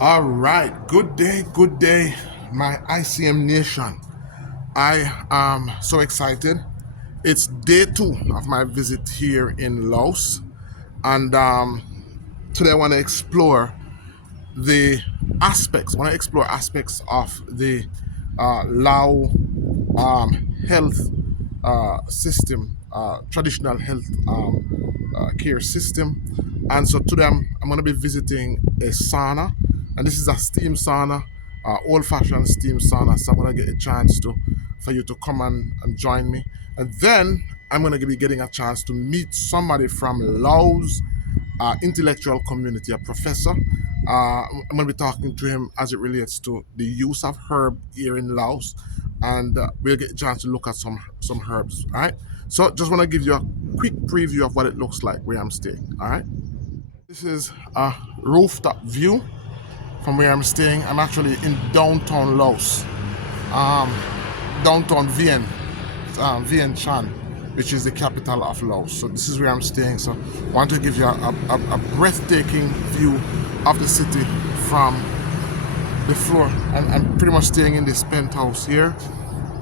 All right, good day, my ICM nation. I am so excited. It's day two of my visit here in Laos, and today I want to explore the aspects. I want to explore aspects of the Lao health system, traditional health care system. And so today I'm going to be visiting a sauna, and this is a steam sauna, old-fashioned steam sauna. So I'm going to get a chance to for you to come and join me, and then I'm going to be getting a chance to meet somebody from Laos intellectual community, a professor. I'm going to be talking to him as it relates to the use of herb here in Laos, and we'll get a chance to look at some herbs. All right. So just want to give you a quick preview of what it looks like where I'm staying. All right. This is a rooftop view from where I'm staying. I'm actually in downtown Laos, um, downtown Vientiane, which is the capital of Laos. So this is where I'm staying. So I want to give you a breathtaking view of the city from the floor. I'm pretty much staying in this penthouse here,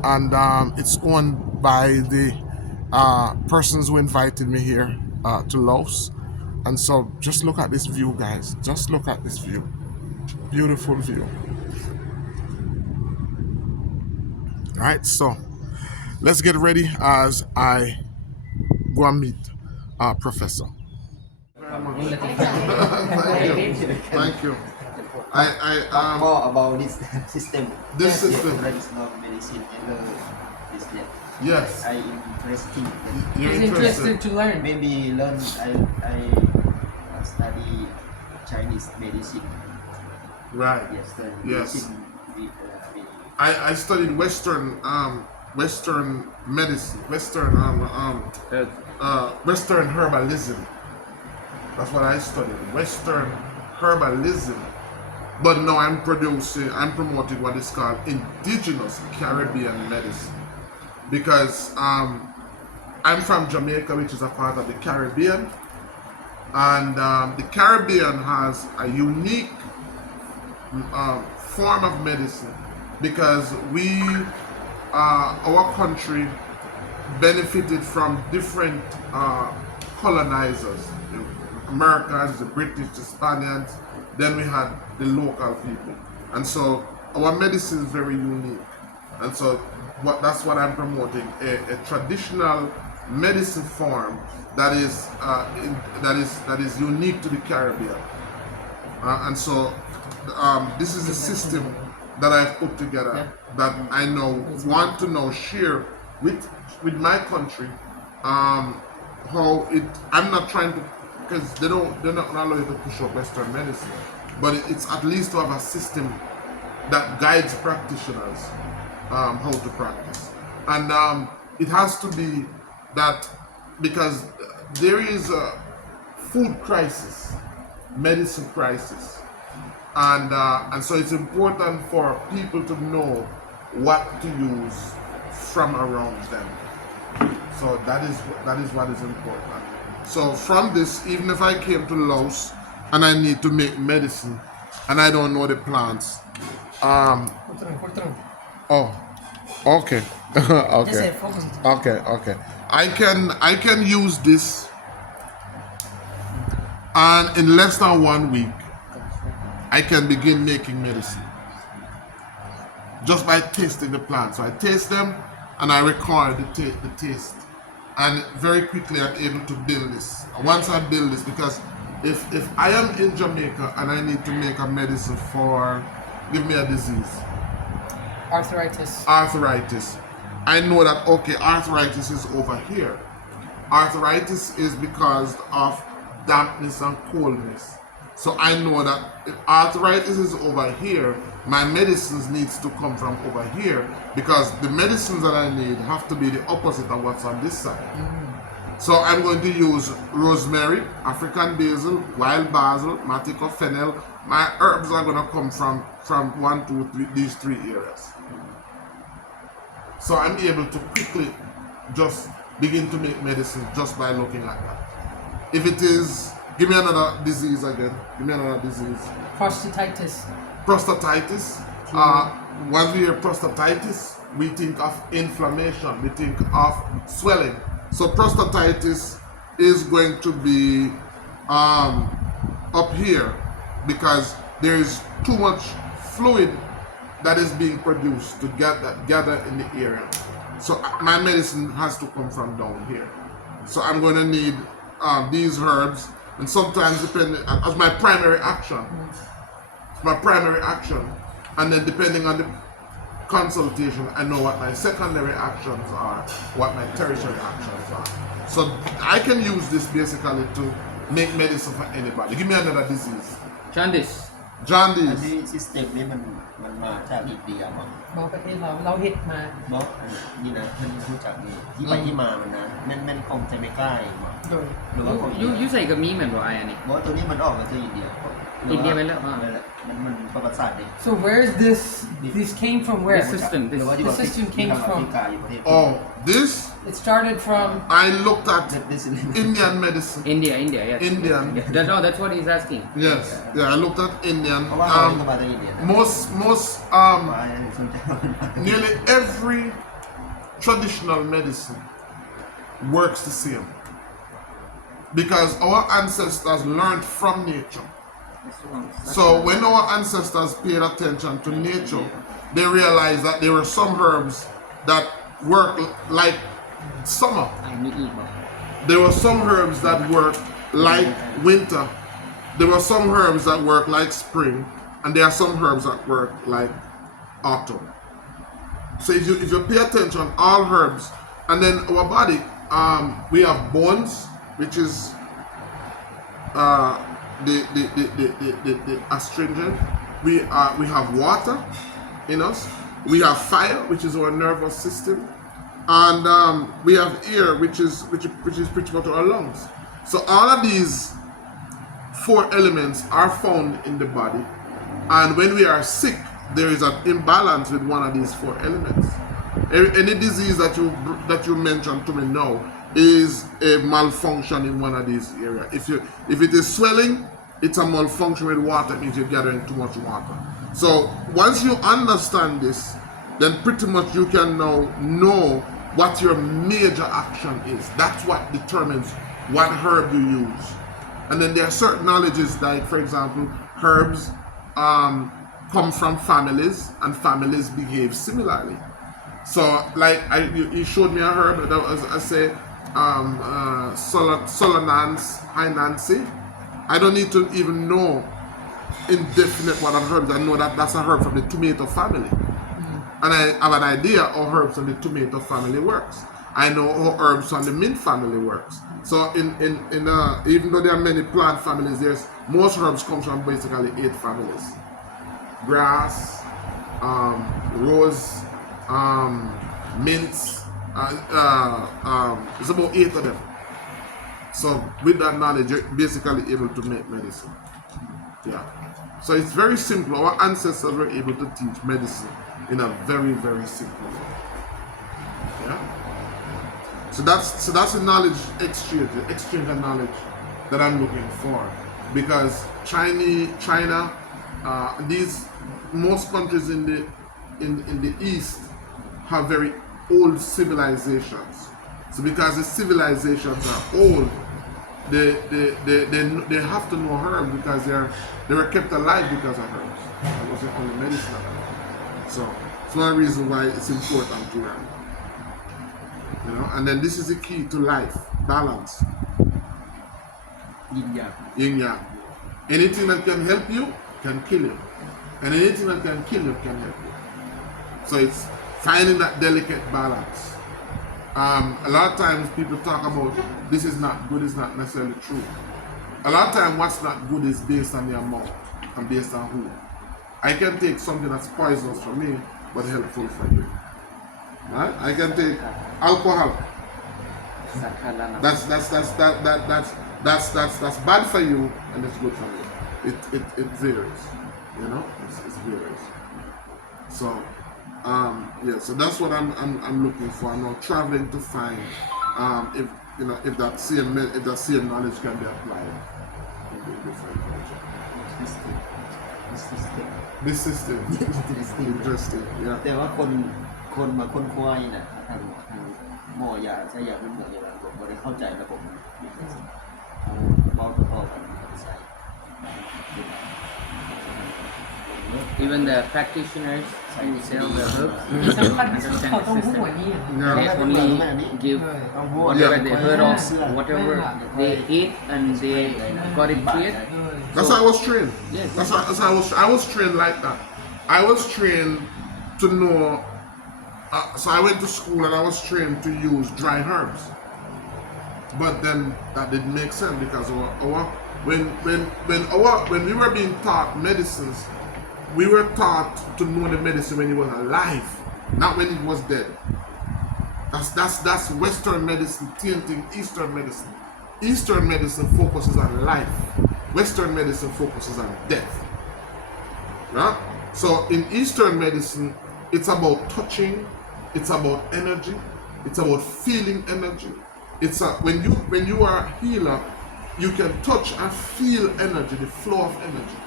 and it's owned by the persons who invited me here to Laos. And so just look at this view, guys. Just look at this view. Beautiful view. All right, so let's get ready as I go and meet Professor. Thank you. I More about this system. This system. Traditional medicine and this that. Yes. I interesting. You're He's interested to learn. Maybe learn. I study Chinese medicine. Right. Yes. Yes. Medicine with, I studied Western medicine, Western herbalism. That's what I studied, Western herbalism. But now I'm promoting what is called indigenous Caribbean medicine, because I'm from Jamaica, which is a part of the Caribbean, and the Caribbean has a unique form of medicine, because our country benefited from different colonizers, the Americans, the British, the Spaniards. Then we had the local people, and so our medicine is very unique. And so that's what I'm promoting: a traditional medicine form that is unique to the Caribbean. And so this is a system that I've put together that I want to share with my country. How it I'm not trying to, because they're not allowed to push up Western medicine, but it's at least to have a system that guides practitioners how to practice. And it has to be that, because there is a food crisis, medicine crisis, and so it's important for people to know what to use from around them. So that is what is important. So from this, even if I came to Laos and I need to make medicine and I don't know the plants, oh, okay, okay. I can use this, and in less than 1 week, I can begin making medicine just by tasting the plants. So I taste them and I record the taste, and very quickly I'm able to build this. And once I build this, because if I am in Jamaica and I need to make a medicine for, give me a disease, Arthritis. I know that, okay, arthritis is over here. Arthritis is because of dampness and coldness. So I know that if arthritis is over here, my medicines needs to come from over here, because the medicines that I need have to be the opposite of what's on this side. So I'm going to use rosemary, African basil, wild basil, matica, fennel. My herbs are going to come from 1, 2, 3, these 3 areas. So I'm able to quickly just begin to make medicine just by looking at that. If it is Give me another disease again. Give me another disease. Prostatitis. Prostatitis. When we hear prostatitis, we think of inflammation. We think of swelling. So prostatitis is going to be up here because there is too much fluid that is being produced to gather in the area. So my medicine has to come from down here. So I'm going to need these herbs, and sometimes depending as my primary action. It's my primary action, and then depending on the consultation, I know what my secondary actions are, what my tertiary actions are. So I can use this basically to make medicine for anybody. Give me another disease. Jaundice. อัน Jaundice. นี้ซิสเต็มนี้มันมาจากอินเดียมั้ง มาประเทศเราเห็ดมา เนาะนี่นะท่านรู้จักนี่ที่ไปที่มามันนะแม่นคงจะไม่ใกล้มั้ง โดย หรือว่าของ ยูใส่กับมีเหมือนบ่ไอ้อันนี้ เพราะตัวนี้มันออกมาจากอินเดีย อินเดียไปแล้วอ่า นั่นแหละมันประวัติศาสตร์ดิ So where is this came from where? This system หรือว่าอยู่ The แอฟริ system กา came แอฟ from ริกาอยู่ประเทศ Oh, this It started from I looked at this is Indian medicine. India yes Indian. that's what he's asking Yes, yeah, I looked at Indian. เพราะว่าเขามาจากอินเดียนะ Most ว่าอันนี้สนใจว่ามัน nearly every traditional medicine works the same because our ancestors learned from nature. So when our ancestors paid attention to nature, they realized that there were some herbs that work like summer. ไอ้มีอีกบ่ There were some herbs that work like winter. There were some herbs that work like spring, and there are some herbs that work like autumn. So if you pay attention, all herbs, and then our body, we have bones, which is the astringent. We have water in us. We have fire, which is our nervous system, and we have air, which is pretty much our lungs. So all of these four elements are found in the body, and when we are sick, there is an imbalance with one of these four elements. Any disease that you mentioned to me now is a malfunction in one of these areas. If it is swelling, it's a malfunction with water. It means you're gathering too much water. So once you understand this, then pretty much you can now know what your major action is. That's what determines what herb you use. And then there are certain knowledges, like for example, herbs come from families, and families behave similarly. So like you showed me a herb that was, I say, Solanans, Hinansi. I don't need to even know indefinite what a herb. I know that that's a herb from the tomato family, and I have an idea how herbs from the tomato family works. I know how herbs from the mint family works. So even though there are many plant families, most herbs come from basically 8 families: grass, rose, mints. It's about 8 of them. So with that knowledge, you're basically able to make medicine. Yeah. So it's very simple. Our ancestors were able to teach medicine in a very, very simple way. Yeah. So that's the knowledge exchange, the exchange of knowledge that I'm looking for, because China, most countries in the East have very old civilizations. So because the civilizations are old, they have to know herbs because they were kept alive because of herbs. That was the only medicine. So it's one reason why it's important to learn. You know, and then this is the key to life: balance, ยินยาง yin yang. Anything that can help you can kill you, and anything that can kill you can help you. So it's finding that delicate balance. A lot of times people talk about this is not good, is not necessarily true. A lot of times what's not good is based on the amount and based on who. I can take something that's poisonous for me but helpful for you. Right? I can take alcohol. สักคารานะ That's bad for you and it's good for me. It varies. You know? It varies. So yeah, so that's what I'm looking for. I'm now traveling to find if that same knowledge can be applied different culture. this thing This system. Interesting. Yeah. แต่ว่าคนมาค้นคว้านี่นะทางหมอยาใช้ยาพื้นเมืองอย่างไรผมไม่ได้เข้าใจระบบมันเราต่อกันใช้ Even the practitioners who sell the herbs สำคัญที่สุดเขาต้องรู้ understand หัว the นี้ system. They only give whatever they heard of, whatever they ate, and they got it cleared. That's how I was trained. Yes. That's how I was trained like that. I was trained to know. So I went to school and I was trained to use dry herbs. But then that didn't make sense because when we were being taught medicines, we were taught to know the medicine when it was alive, not when it was dead. That's Western medicine tainting Eastern medicine. Eastern medicine focuses on life. Western medicine focuses on death. Yeah? So in Eastern medicine, it's about touching, it's about energy, it's about feeling energy. It's when you are a healer, you can touch and feel energy, the flow of energy.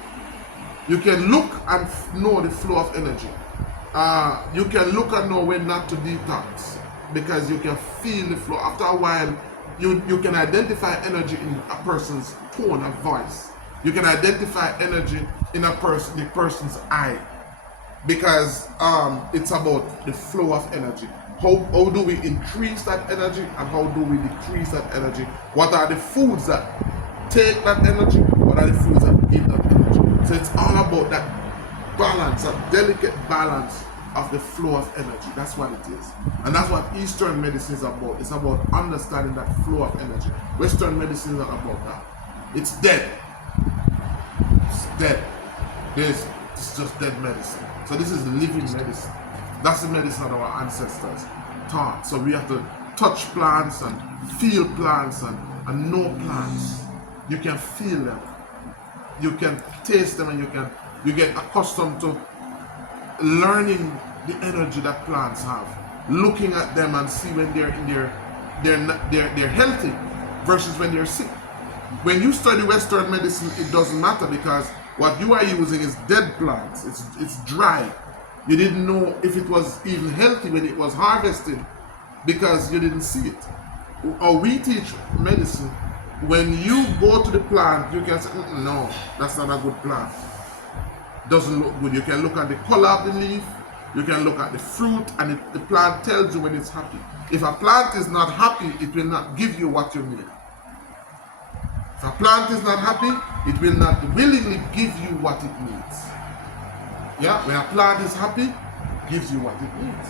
You can look and know the flow of energy. You can look and know when not to detox because you can feel the flow. After a while, you can identify energy in a person's tone of voice. You can identify energy in the person's eye because it's about the flow of energy. How do we increase that energy and how do we decrease that energy? What are the foods that take that energy? What are the foods that give that energy? So it's all about that balance, that delicate balance of the flow of energy. That's what it is. And that's what Eastern medicine is about. It's about understanding that flow of energy. Western medicine is not about that. It's dead. It's dead. It's just dead medicine. So this is living medicine. That's the medicine that our ancestors taught. So we have to touch plants and feel plants and know plants. You can feel them. You can taste them and you get accustomed to learning the energy that plants have. Looking at them and see when they're healthy versus when they're sick. When you study Western medicine, it doesn't matter because what you are using is dead plants. It's dry. You didn't know if it was even healthy when it was harvested because you didn't see it. Or we teach medicine. When you go to the plant, you can say, no, that's not a good plant. Doesn't look good. You can look at the color of the leaf, you can look at the fruit, and the plant tells you when it's happy. If a plant is not happy, it will not give you what you need. If a plant is not happy, it will not willingly give you what it needs. Yeah, when a plant is happy, it gives you what it needs.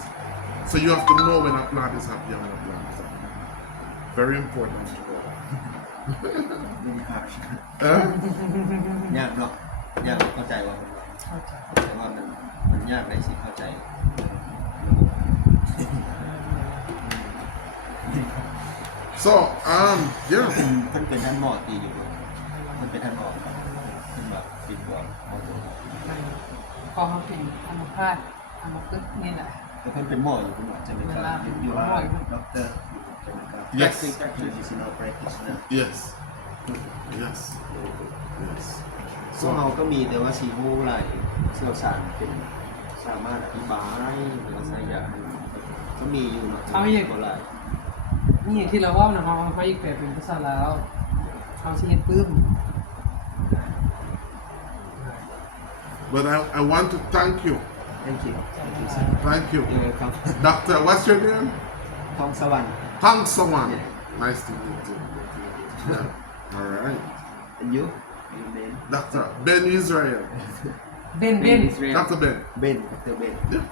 So you have to know when a plant is happy and when a plant is happy. Very important to know. ยากเนาะยากเข้าใจว่าแต่ว่ามันยากในสิ่งเข้าใจ So, yeah. เพิ่นเป็นท่านหมอตีอยู่เพิ่นเป็นท่านหมอเพิ่นแบบปิดตัวหมอตัว พอเขาเป็นอัมพาตอัมพฤกษ์นี่แหละ แต่เพิ่นเป็นหมออยู่คุณหมอจะไม่ทราบอยู่ว่าด็อกเตอร์จะไม่ทราบ Yes. medicinal practitioner Yes. Yes. Yes. พวกเราก็มีแต่ว่าสีหูไหลเชี่ยวชาญเป็นสามารถอธิบายหรือใช้ยาก็มีอยู่เนาะโบราณ นี่อย่างที่เราว่านะเขาอีกแบบเป็นภาษาลาวเขาสิเฮ็ดปื้ม But I want to thank you. thank you Thank you. you're welcome Doctor, what's your name? ทองสวรรค์ Thanks someone. Yeah. Nice to meet you. Yeah. All right. and you your name Dr. Ben Israel.เบน In Israel. Dr. Ben. Ben Dr. Ben Yeah.